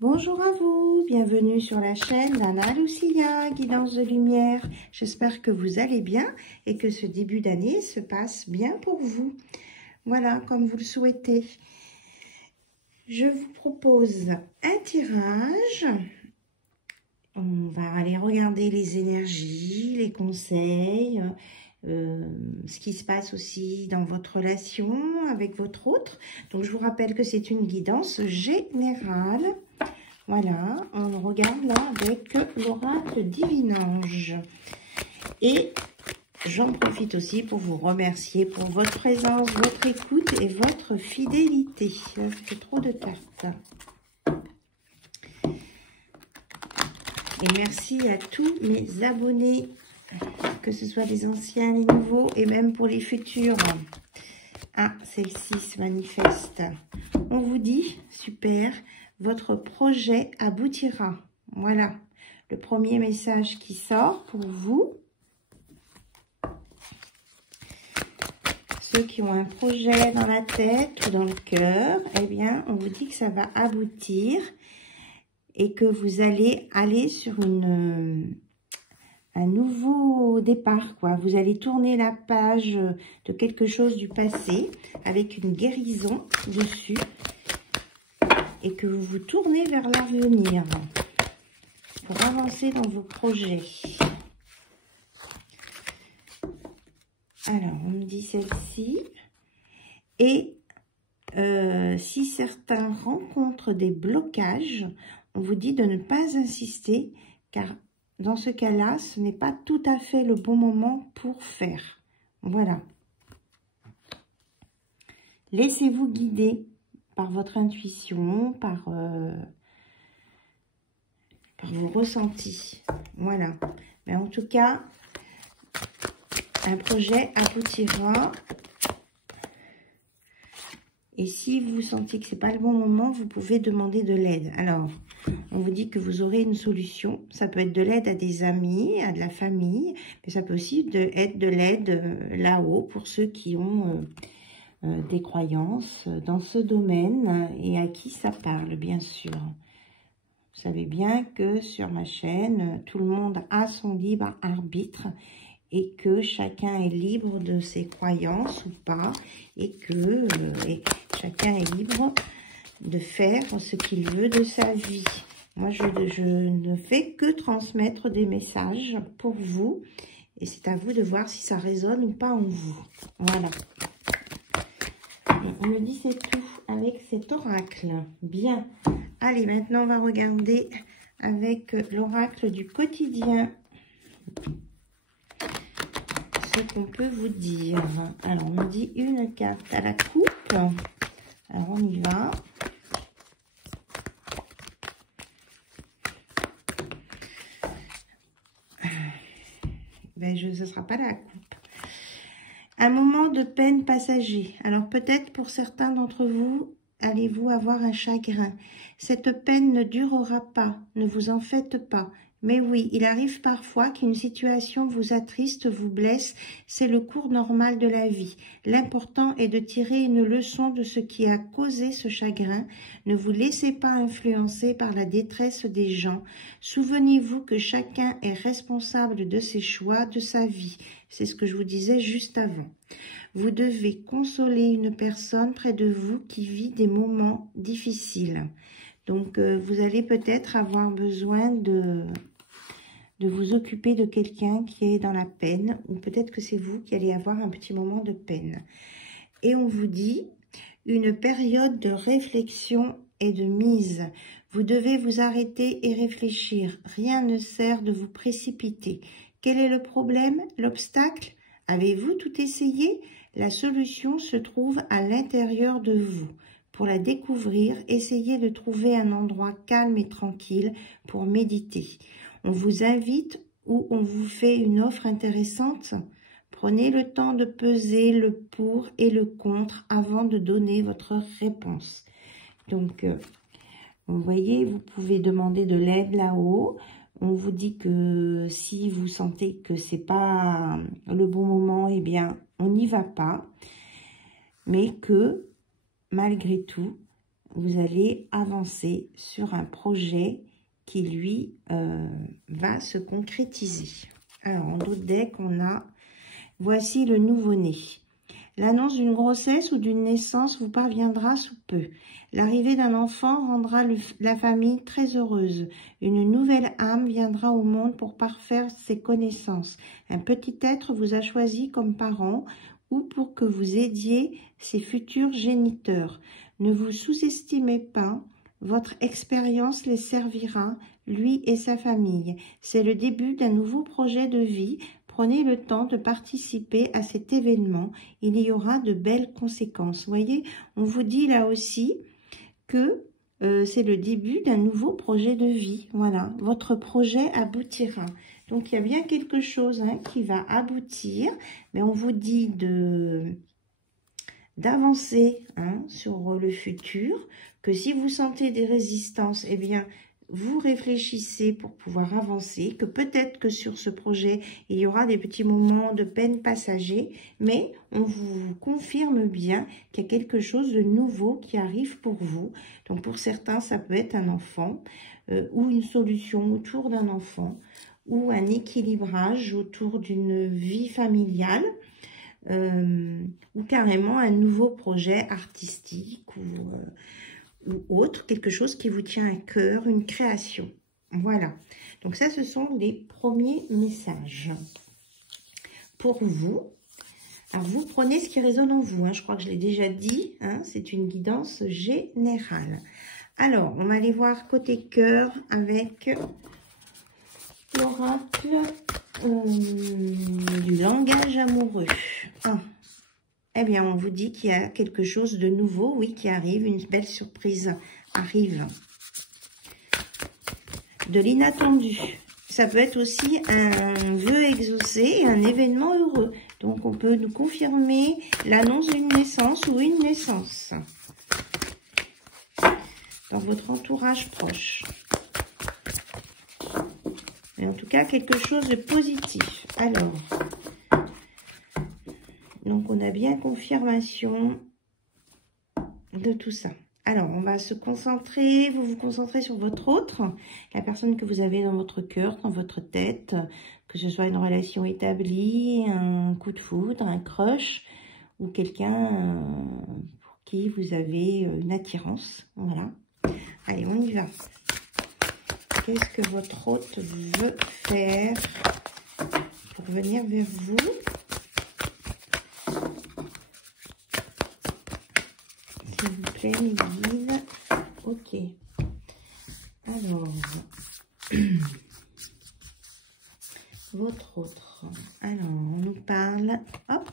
Bonjour à vous, bienvenue sur la chaîne d'Anna Lucia, Guidance de Lumière. J'espère que vous allez bien et que ce début d'année se passe bien pour vous. Voilà, comme vous le souhaitez. Je vous propose un tirage. On va aller regarder les énergies, les conseils, ce qui se passe aussi dans votre relation avec votre autre. Donc, je vous rappelle que c'est une guidance générale. Voilà, on regarde là avec l'oracle Divinange. Et j'en profite aussi pour vous remercier pour votre présence, votre écoute et votre fidélité. Ça fait trop de cartes. Et merci à tous mes abonnés, que ce soit les anciens, les nouveaux et même pour les futurs. Ah, celle-ci se manifeste. On vous dit, super, votre projet aboutira. Voilà, le premier message qui sort pour vous. Ceux qui ont un projet dans la tête ou dans le cœur, eh bien, on vous dit que ça va aboutir et que vous allez aller sur un nouveau départ, quoi. Vous allez tourner la page de quelque chose du passé avec une guérison dessus et que vous vous tournez vers l'avenir pour avancer dans vos projets. Alors, on me dit celle-ci. Et si certains rencontrent des blocages, on vous dit de ne pas insister, car dans ce cas-là, ce n'est pas tout à fait le bon moment pour faire. Voilà. Laissez-vous guider par votre intuition, par vos ressentis. Voilà. Mais en tout cas, un projet aboutira. Et si vous sentez que ce n'est pas le bon moment, vous pouvez demander de l'aide. Alors, on vous dit que vous aurez une solution. Ça peut être de l'aide à des amis, à de la famille, mais ça peut aussi être de l'aide là-haut pour ceux qui ont des croyances dans ce domaine et à qui ça parle, bien sûr. Vous savez bien que sur ma chaîne, tout le monde a son libre arbitre et que chacun est libre de ses croyances ou pas et que chacun est libre de faire ce qu'il veut de sa vie. Moi, je ne fais que transmettre des messages pour vous et c'est à vous de voir si ça résonne ou pas en vous. Voilà. Et on me dit c'est tout avec cet oracle. Bien. Allez, maintenant, on va regarder avec l'oracle du quotidien ce qu'on peut vous dire. Alors, on me dit une carte à la coupe. Alors, on y va. Ben, ce ne sera pas la coupe. Un moment de peine passager. Alors, peut-être pour certains d'entre vous, allez-vous avoir un chagrin. Cette peine ne durera pas. Ne vous en faites pas. Mais oui, il arrive parfois qu'une situation vous attriste, vous blesse. C'est le cours normal de la vie. L'important est de tirer une leçon de ce qui a causé ce chagrin. Ne vous laissez pas influencer par la détresse des gens. Souvenez-vous que chacun est responsable de ses choix, de sa vie. C'est ce que je vous disais juste avant. Vous devez consoler une personne près de vous qui vit des moments difficiles. Donc, vous allez peut-être avoir besoin de vous occuper de quelqu'un qui est dans la peine, ou peut-être que c'est vous qui allez avoir un petit moment de peine. Et on vous dit une période de réflexion et de mise. Vous devez vous arrêter et réfléchir. Rien ne sert de vous précipiter. Quel est le problème, l'obstacle? Avez-vous tout essayé? La solution se trouve à l'intérieur de vous. Pour la découvrir, essayez de trouver un endroit calme et tranquille pour méditer. On vous invite ou on vous fait une offre intéressante. Prenez le temps de peser le pour et le contre avant de donner votre réponse. Donc, vous voyez, vous pouvez demander de l'aide là-haut. On vous dit que si vous sentez que c'est pas le bon moment, eh bien, on n'y va pas. Mais que, malgré tout, vous allez avancer sur un projet qui, lui, va se concrétiser. Alors, en d'autres decks, on a « Voici le nouveau-né ». L'annonce d'une grossesse ou d'une naissance vous parviendra sous peu. L'arrivée d'un enfant rendra la famille très heureuse. Une nouvelle âme viendra au monde pour parfaire ses connaissances. Un petit être vous a choisi comme parent ou pour que vous aidiez ses futurs géniteurs. Ne vous sous-estimez pas, votre expérience les servira, lui et sa famille. C'est le début d'un nouveau projet de vie. Prenez le temps de participer à cet événement. Il y aura de belles conséquences. Vous voyez, on vous dit là aussi que c'est le début d'un nouveau projet de vie. Voilà, votre projet aboutira. Donc, il y a bien quelque chose qui va aboutir. Mais on vous dit d'avancer sur le futur. Que si vous sentez des résistances, eh bien, vous réfléchissez pour pouvoir avancer, que peut-être que sur ce projet, il y aura des petits moments de peine passagers, mais on vous confirme bien qu'il y a quelque chose de nouveau qui arrive pour vous. Donc pour certains, ça peut être un enfant ou une solution autour d'un enfant ou un équilibrage autour d'une vie familiale ou carrément un nouveau projet artistique ou autre, quelque chose qui vous tient à cœur, une création. Voilà. Donc ça, ce sont les premiers messages pour vous. Alors, vous prenez ce qui résonne en vous. Je crois que je l'ai déjà dit. C'est une guidance générale. Alors, on va aller voir côté cœur avec l'oracle du langage amoureux. Eh bien, on vous dit qu'il y a quelque chose de nouveau, oui, qui arrive. Une belle surprise arrive. De l'inattendu. Ça peut être aussi un vœu exaucé, un événement heureux. Donc, on peut nous confirmer l'annonce d'une naissance ou une naissance. Dans votre entourage proche. Mais en tout cas, quelque chose de positif. Alors... Donc, on a bien confirmation de tout ça. Alors, on va se concentrer, vous vous concentrez sur votre autre, la personne que vous avez dans votre cœur, dans votre tête, que ce soit une relation établie, un coup de foudre, un crush, ou quelqu'un pour qui vous avez une attirance. Voilà. Allez, on y va. Qu'est-ce que votre hôte veut faire pour venir vers vous ? S'il vous plaît, mes guides. Ok. Alors, votre autre. Alors, on nous parle. Hop.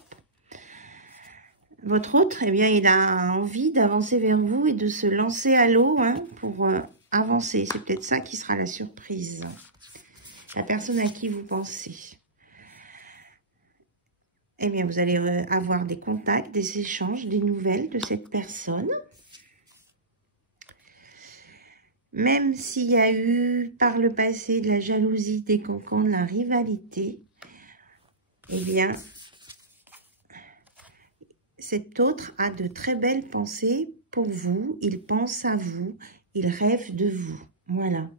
Votre autre, eh bien, il a envie d'avancer vers vous et de se lancer à l'eau pour avancer. C'est peut-être ça qui sera la surprise. La personne à qui vous pensez. Eh bien, vous allez avoir des contacts, des échanges, des nouvelles de cette personne. Même s'il y a eu par le passé de la jalousie, des cancans, de la rivalité, eh bien, cet autre a de très belles pensées pour vous. Il pense à vous, il rêve de vous. Voilà.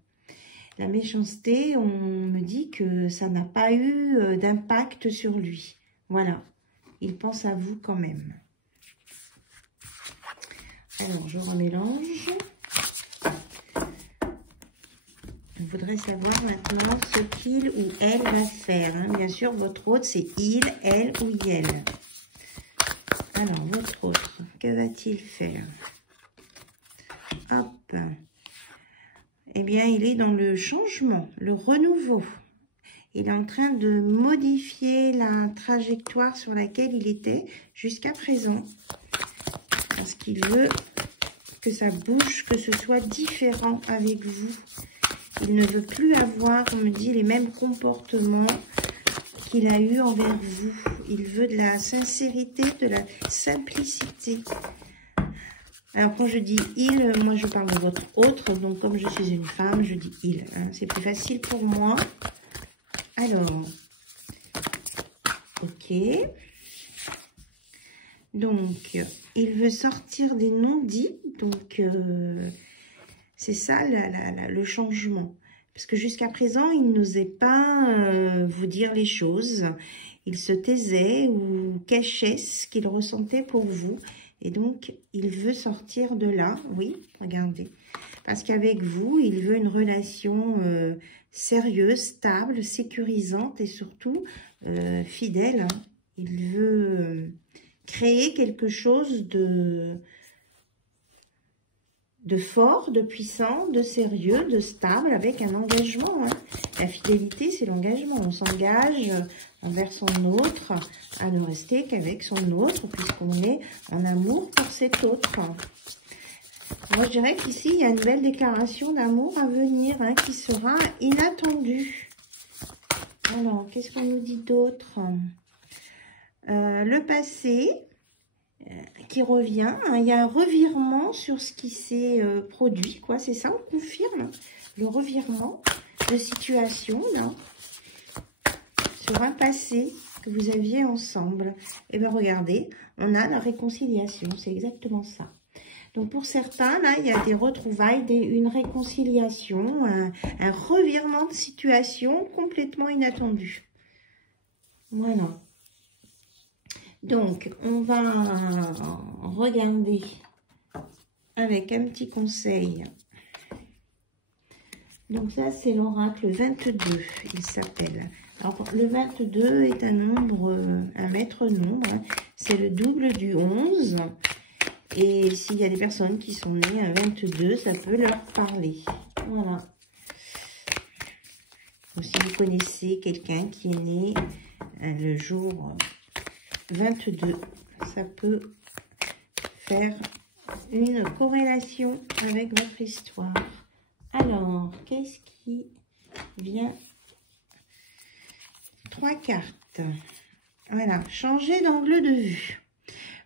La méchanceté, on me dit que ça n'a pas eu d'impact sur lui. Voilà, il pense à vous quand même. Alors, je remélange. On voudrait savoir maintenant ce qu'il ou elle va faire. Bien sûr, votre autre, c'est il, elle ou elle. Alors, votre autre, que va-t-il faire? Hop. Eh bien, il est dans le changement, le renouveau. Il est en train de modifier la trajectoire sur laquelle il était jusqu'à présent. Parce qu'il veut que ça bouge, que ce soit différent avec vous. Il ne veut plus avoir, on me dit, les mêmes comportements qu'il a eu envers vous. Il veut de la sincérité, de la simplicité. Alors, quand je dis « il », moi, je parle de votre autre. Donc, comme je suis une femme, je dis « il ». C'est plus facile pour moi. Alors, ok. Donc, il veut sortir des non-dits. Donc, c'est ça le changement. Parce que jusqu'à présent, il n'osait pas vous dire les choses. Il se taisait ou cachait ce qu'il ressentait pour vous. Et donc, il veut sortir de là. Oui, regardez. Parce qu'avec vous, il veut une relation sérieuse, stable, sécurisante et surtout fidèle. Hein. Il veut créer quelque chose de fort, de puissant, de sérieux, de stable, avec un engagement. Hein. La fidélité, c'est l'engagement. On s'engage envers son autre à ne rester qu'avec son autre, puisqu'on est en amour pour cet autre. Moi, je dirais qu'ici, il y a une belle déclaration d'amour à venir, hein, qui sera inattendue. Alors, qu'est-ce qu'on nous dit d'autre? Le passé qui revient. Hein, il y a un revirement sur ce qui s'est produit, quoi. C'est ça, on confirme hein, le revirement de situation, là, sur un passé que vous aviez ensemble. Et bien, regardez, on a la réconciliation. C'est exactement ça. Donc, pour certains, là, il y a des retrouvailles, une réconciliation, un revirement de situation complètement inattendu. Voilà. Donc, on va regarder avec un petit conseil. Donc, ça, c'est l'oracle 22, il s'appelle. Alors, le 22 est un nombre, un maître nombre. Hein. C'est le double du 11. Et s'il y a des personnes qui sont nées à 22, ça peut leur parler. Voilà. Donc, si vous connaissez quelqu'un qui est né le jour 22, ça peut faire une corrélation avec votre histoire. Alors, qu'est-ce qui vient? 3 cartes. Voilà, changer d'angle de vue.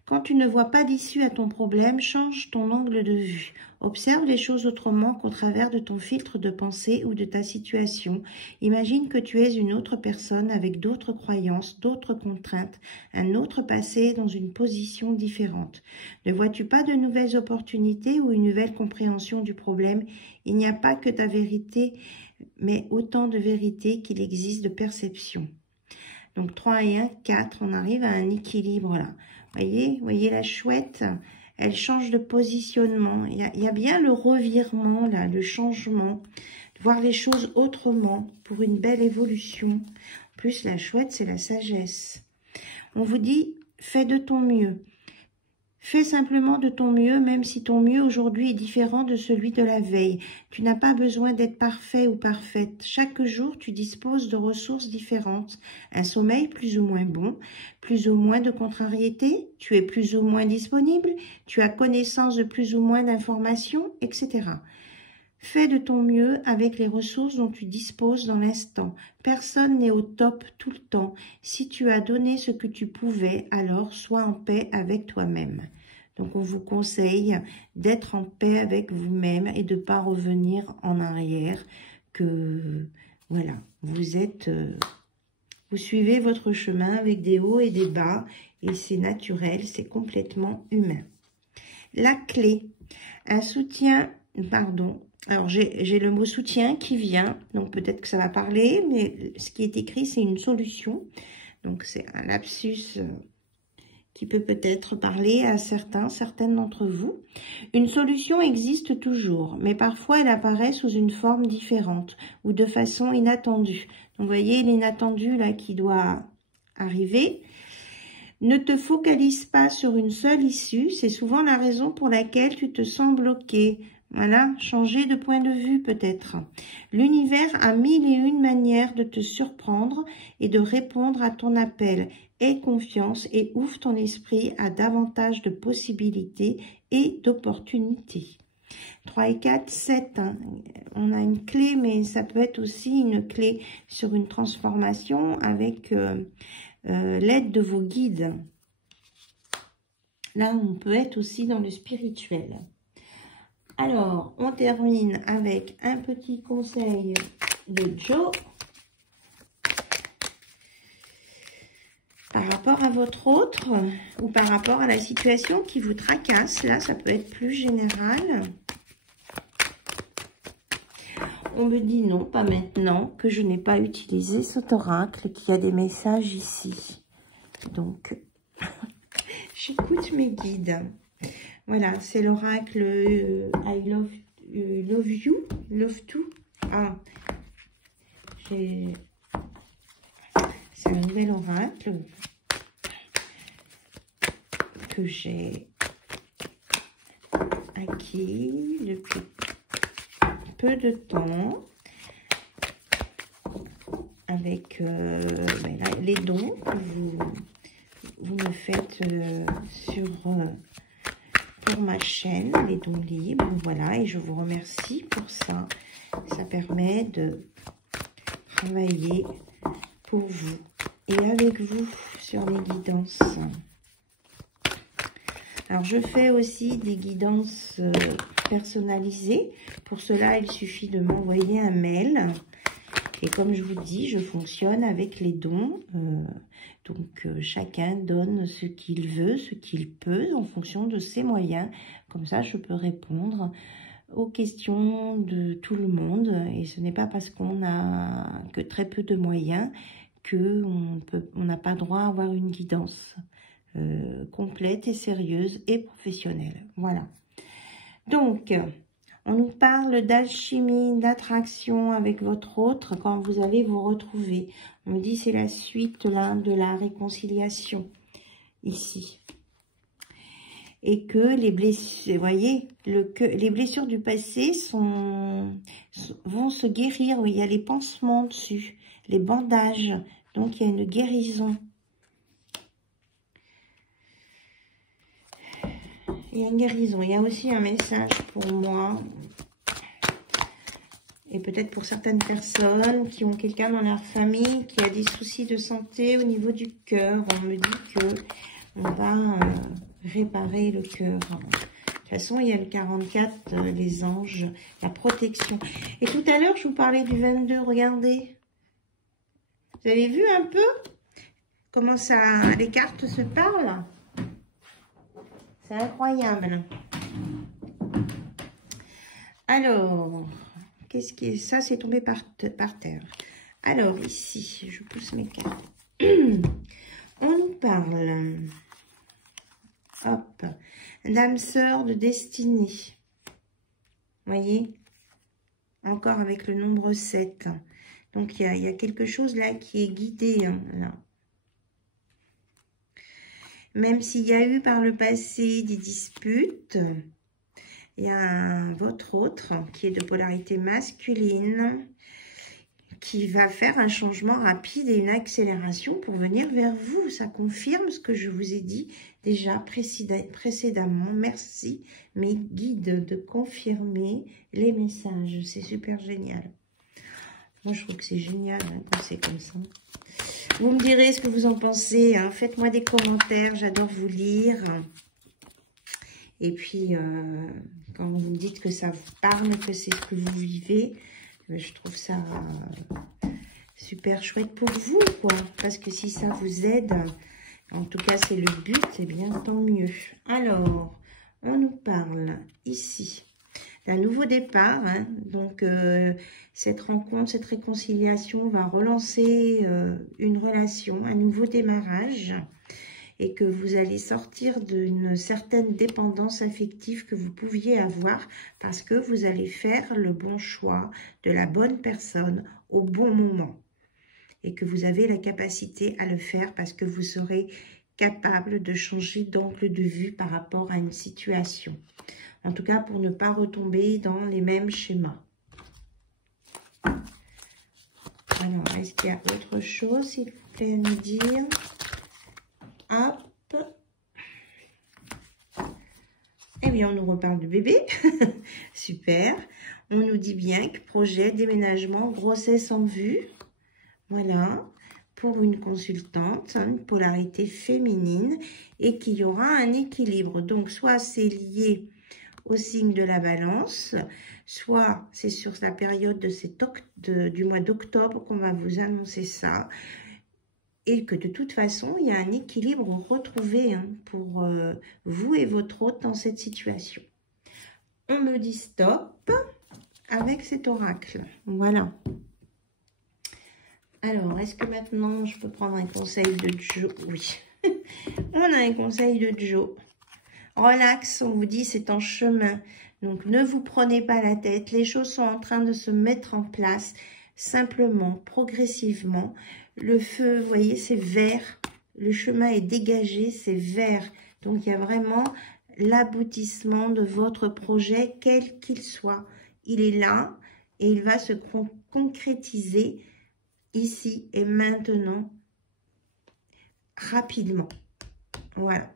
Quand tu ne vois pas d'issue à ton problème, change ton angle de vue. Observe les choses autrement qu'au travers de ton filtre de pensée ou de ta situation. Imagine que tu es une autre personne avec d'autres croyances, d'autres contraintes, un autre passé dans une position différente. Ne vois-tu pas de nouvelles opportunités ou une nouvelle compréhension du problème? Il n'y a pas que ta vérité, mais autant de vérités qu'il existe de perceptions. Donc 3 et 1, 4, on arrive à un équilibre là. Voyez la chouette, elle change de positionnement. Il y a bien le revirement là, le changement, voir les choses autrement pour une belle évolution. En plus, la chouette, c'est la sagesse. On vous dit, fais de ton mieux. Fais simplement de ton mieux, même si ton mieux aujourd'hui est différent de celui de la veille. Tu n'as pas besoin d'être parfait ou parfaite. Chaque jour, tu disposes de ressources différentes. Un sommeil plus ou moins bon, plus ou moins de contrariétés, tu es plus ou moins disponible, tu as connaissance de plus ou moins d'informations, etc. Fais de ton mieux avec les ressources dont tu disposes dans l'instant. Personne n'est au top tout le temps. Si tu as donné ce que tu pouvais, alors sois en paix avec toi-même. Donc, on vous conseille d'être en paix avec vous-même et de ne pas revenir en arrière. Que, voilà, vous suivez votre chemin avec des hauts et des bas et c'est naturel, c'est complètement humain. La clé, un soutien, pardon. Alors, j'ai le mot soutien qui vient, donc peut-être que ça va parler, mais ce qui est écrit, c'est une solution. Donc, c'est un lapsus qui peut peut-être parler à certaines d'entre vous. Une solution existe toujours, mais parfois elle apparaît sous une forme différente ou de façon inattendue. Donc, vous voyez l'inattendu là qui doit arriver. Ne te focalise pas sur une seule issue, c'est souvent la raison pour laquelle tu te sens bloqué. Voilà, changer de point de vue peut-être. L'univers a 1001 manières de te surprendre et de répondre à ton appel. Aie confiance et ouvre ton esprit à davantage de possibilités et d'opportunités. 3 et 4, 7. Hein. On a une clé, mais ça peut être aussi une clé sur une transformation avec l'aide de vos guides. Là, on peut être aussi dans le spirituel. Alors, on termine avec un petit conseil de Joe. par rapport à votre autre ou par rapport à la situation qui vous tracasse. Là, ça peut être plus général. On me dit non, pas maintenant, que je n'ai pas utilisé cet oracle, qu'il y a des messages ici. Donc, j'écoute mes guides. Voilà, c'est l'oracle I love you, love to. Ah, c'est un nouvel oracle que j'ai acquis depuis peu de temps avec les dons que vous me faites pour ma chaîne, les dons libres. Voilà, et je vous remercie pour ça. Ça permet de travailler pour vous et avec vous sur les guidances. Alors, je fais aussi des guidances personnalisées. Pour cela, il suffit de m'envoyer un mail. Et comme je vous dis, je fonctionne avec les dons. Donc, chacun donne ce qu'il veut, ce qu'il peut, en fonction de ses moyens. Comme ça, je peux répondre aux questions de tout le monde. Et ce n'est pas parce qu'on n'a que très peu de moyens qu'on n'a pas droit à avoir une guidance complète et sérieuse et professionnelle. Voilà. Donc, on nous parle d'alchimie, d'attraction avec votre autre quand vous allez vous retrouver. On me dit c'est la suite là de la réconciliation ici. Et que les blessures, vous voyez, les blessures du passé vont se guérir. Oui, il y a les pansements dessus, les bandages. Donc, il y a une guérison. Il y a une guérison. Il y a aussi un message pour moi. Et peut-être pour certaines personnes qui ont quelqu'un dans leur famille qui a des soucis de santé au niveau du cœur. On me dit que on va réparer le cœur. De toute façon, il y a le 44, les anges, la protection. Et tout à l'heure, je vous parlais du 22. Regardez. Vous avez vu un peu comment ça, les cartes se parlent? C'est incroyable. Alors, qu'est-ce qui est ça? C'est tombé par terre. Alors, ici, je pousse mes cartes. On nous parle, hop, d'âme sœur de destinée. Voyez? Encore avec le nombre 7. Donc, il y a quelque chose là qui est guidé, hein, là. Même s'il y a eu par le passé des disputes, il y a votre autre qui est de polarité masculine qui va faire un changement rapide et une accélération pour venir vers vous. Ça confirme ce que je vous ai dit déjà précédemment. Merci mes guides de confirmer les messages. C'est super génial. Moi, je trouve que c'est génial hein, quand c'est comme ça. Vous me direz ce que vous en pensez. Hein. Faites-moi des commentaires. J'adore vous lire. Et puis, quand vous me dites que ça vous parle, que c'est ce que vous vivez, je trouve ça super chouette pour vous, quoi. Parce que si ça vous aide, en tout cas, c'est le but, eh bien, tant mieux. Alors, on nous parle ici d'un nouveau départ. Hein. Donc, cette rencontre, cette réconciliation va relancer une relation, un nouveau démarrage. Et que vous allez sortir d'une certaine dépendance affective que vous pouviez avoir parce que vous allez faire le bon choix de la bonne personne au bon moment. Et que vous avez la capacité à le faire parce que vous serez capable de changer d'angle de vue par rapport à une situation. En tout cas, pour ne pas retomber dans les mêmes schémas. Alors, est-ce qu'il y a autre chose, s'il vous plaît, à me dire ? Hop. Eh bien, on nous reparle du bébé. Super. On nous dit bien que projet, déménagement, grossesse en vue. Voilà. Pour une consultante, hein, une polarité féminine et qu'il y aura un équilibre. Donc, soit c'est lié au signe de la balance, soit c'est sur la période de du mois d'octobre qu'on va vous annoncer ça. et que de toute façon, il y a un équilibre retrouvé hein, pour vous et votre hôte dans cette situation. On me dit stop avec cet oracle. Voilà. Alors, est-ce que maintenant, je peux prendre un conseil de Joe? Oui. On a un conseil de Joe. Relax, on vous dit, c'est en chemin. Donc, ne vous prenez pas la tête. Les choses sont en train de se mettre en place. Simplement, progressivement. Le feu, vous voyez, c'est vert. Le chemin est dégagé, c'est vert. Donc, il y a vraiment l'aboutissement de votre projet, quel qu'il soit. Il est là et il va se concrétiser ici et maintenant, rapidement. Voilà.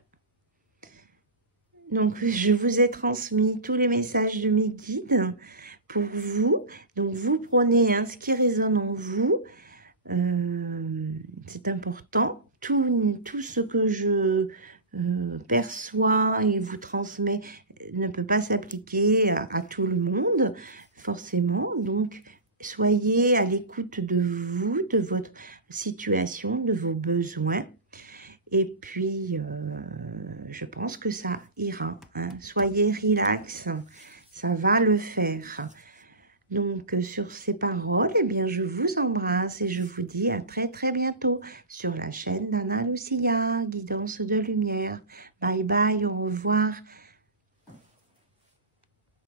Donc, je vous ai transmis tous les messages de mes guides pour vous. Donc, vous prenez hein, ce qui résonne en vous. C'est important. Tout ce que je perçois et vous transmets ne peut pas s'appliquer à tout le monde, forcément. Donc, soyez à l'écoute de vous, de votre situation, de vos besoins. Et puis, je pense que ça ira. Hein. Soyez relax, ça va le faire. Donc, sur ces paroles, eh bien, je vous embrasse et je vous dis à très très bientôt sur la chaîne d'Anna Lucia, Guidance de Lumière. Bye bye, au revoir.